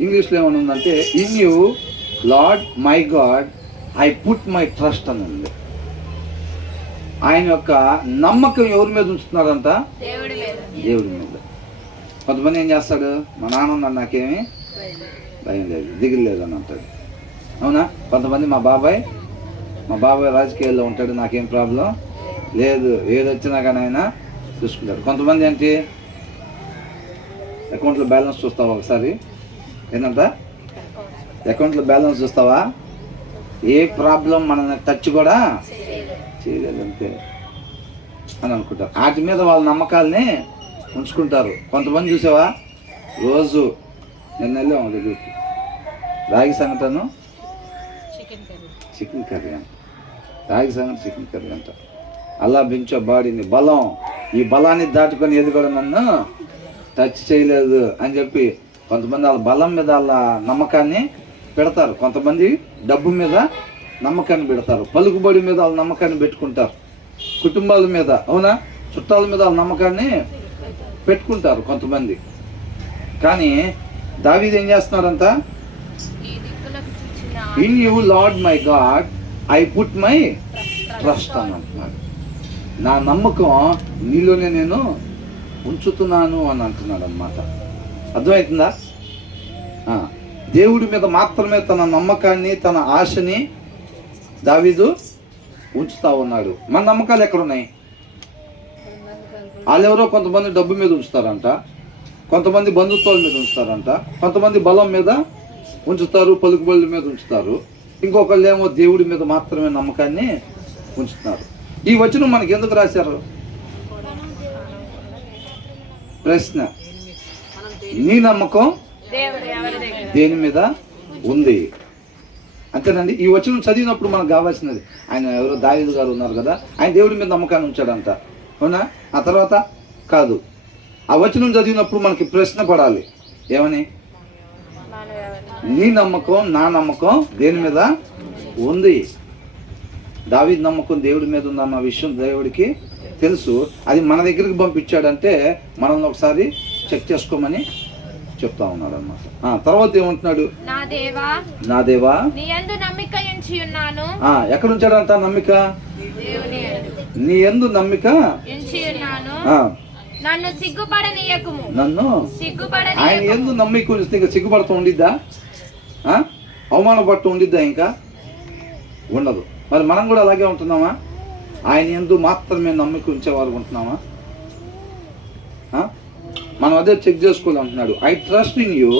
ఇంగ్లీష్లో ఏమైనా ఉందంటే, in you lord my God I put my trust అని ఉంది. ఆయన యొక్క నమ్మకం ఎవరి మీద ఉంచుతున్నారంట? దేవుడి మీద. కొంతమంది ఏం చేస్తాడు, మా నాన్న ఉన్నాడు నాకేమీ భయం లేదు, దిగులు లేదు అని అంటాడు. అవునా? కొంతమంది మా బాబాయ్ రాజకీయాల్లో ఉంటాడు, నాకేం ప్రాబ్లం లేదు, ఏది వచ్చినా కానీ ఆయన చూసుకుంటాడు. కొంతమంది ఏంటి, అకౌంట్లో బ్యాలెన్స్ చూస్తావా ఒకసారి, ఏంటంట అకౌంట్లో బ్యాలెన్స్ చూస్తావా, ఏ ప్రాబ్లం మనల్ని టచ్ కూడా చేయలేదు అంతే అని అనుకుంటారు. వాటి మీద వాళ్ళ నమ్మకాలని ఉంచుకుంటారు. కొంతమంది చూసావా, రోజు నిన్న వెళ్ళాము దగ్గరికి, రాగి సంగటను చికెన్ కర్రీ అంట, రాగి సంగటి చికెన్ కర్రీ అంట. అలా పెంచో బాడీని, బలం, ఈ బలాన్ని దాటుకొని ఏది కూడా నన్ను టచ్ చేయలేదు అని చెప్పి కొంతమంది వాళ్ళ బలం మీద వాళ్ళ నమ్మకాన్ని పెడతారు. కొంతమంది డబ్బు మీద నమ్మకాన్ని పెడతారు, పలుకుబడి మీద వాళ్ళ నమ్మకాన్ని పెట్టుకుంటారు, కుటుంబాల మీద, అవునా, చుట్టాల మీద వాళ్ళ నమ్మకాన్ని పెట్టుకుంటారు కొంతమంది. కానీ దావీదు ఏం చేస్తున్నారంట, in you lord my God I put my trust అని అంటున్నాడు. నా నమ్మకం నీలోనే నేను ఉంచుతున్నాను అని అంటున్నాడు అన్నమాట. అర్థమవుతుందా? దేవుడి మీద మాత్రమే తన నమ్మకాన్ని, తన ఆశని దావీదు ఉంచుతా ఉన్నాడు. మన నమ్మకాలు ఎక్కడున్నాయి? వాళ్ళెవరో కొంతమంది డబ్బు మీద ఉంచుతారంట, కొంతమంది బంధుత్వాల మీద ఉంచుతారంట, కొంతమంది బలం మీద ఉంచుతారు, పలుకుబడుల మీద ఉంచుతారు, ఇంకొకళ్ళు ఏమో దేవుడి మీద మాత్రమే నమ్మకాన్ని ఉంచుతున్నారు. ఈ వచనం మనకి ఎందుకు రాశారు? ప్రశ్న, నీ నమ్మకం దేని మీద ఉంది? అంతేనండి. ఈ వచనం చదివినప్పుడు మనకు కావాల్సినది, ఆయన ఎవరో దావీదు గారు ఉన్నారు కదా, ఆయన దేవుడి మీద నమ్మకాన్ని ఉంచాడంట, అవునా? ఆ తర్వాత కాదు, ఆ వచనం చదివినప్పుడు మనకి ప్రశ్న పడాలి, ఏమని? నీ నమ్మకం, నా నమ్మకం దేని మీద ఉంది? దావీదు నమ్మకం దేవుడి మీద ఉందన్న విషయం దేవుడికి తెలుసు. అది మన దగ్గరికి పంపించాడంటే మనల్ని ఒకసారి చెక్ చేసుకోమని చెప్తా ఉన్నాడు అన్నమాట. తర్వాత ఏమంటున్నాడు? నా దేవా ఎక్కడ ఉంచాడంట నమ్మిక? నీ యందు నమ్మిక నన్ను ఆయన యందు నమ్మిక ఉంచితే ఇంకా సిగ్గుపడుతూ ఉండిద్దా? అవమానపడుతూ ఉండిద్దా? ఇంకా ఉండదు. మరి మనం కూడా అలాగే ఉంటున్నామా? ఆయన యందు మాత్రమే నమ్మిక ఉంచేవారు ఉంటున్నామా? మనం అదే చెక్ చేసుకోవాలి అంటున్నాడు. I trust in you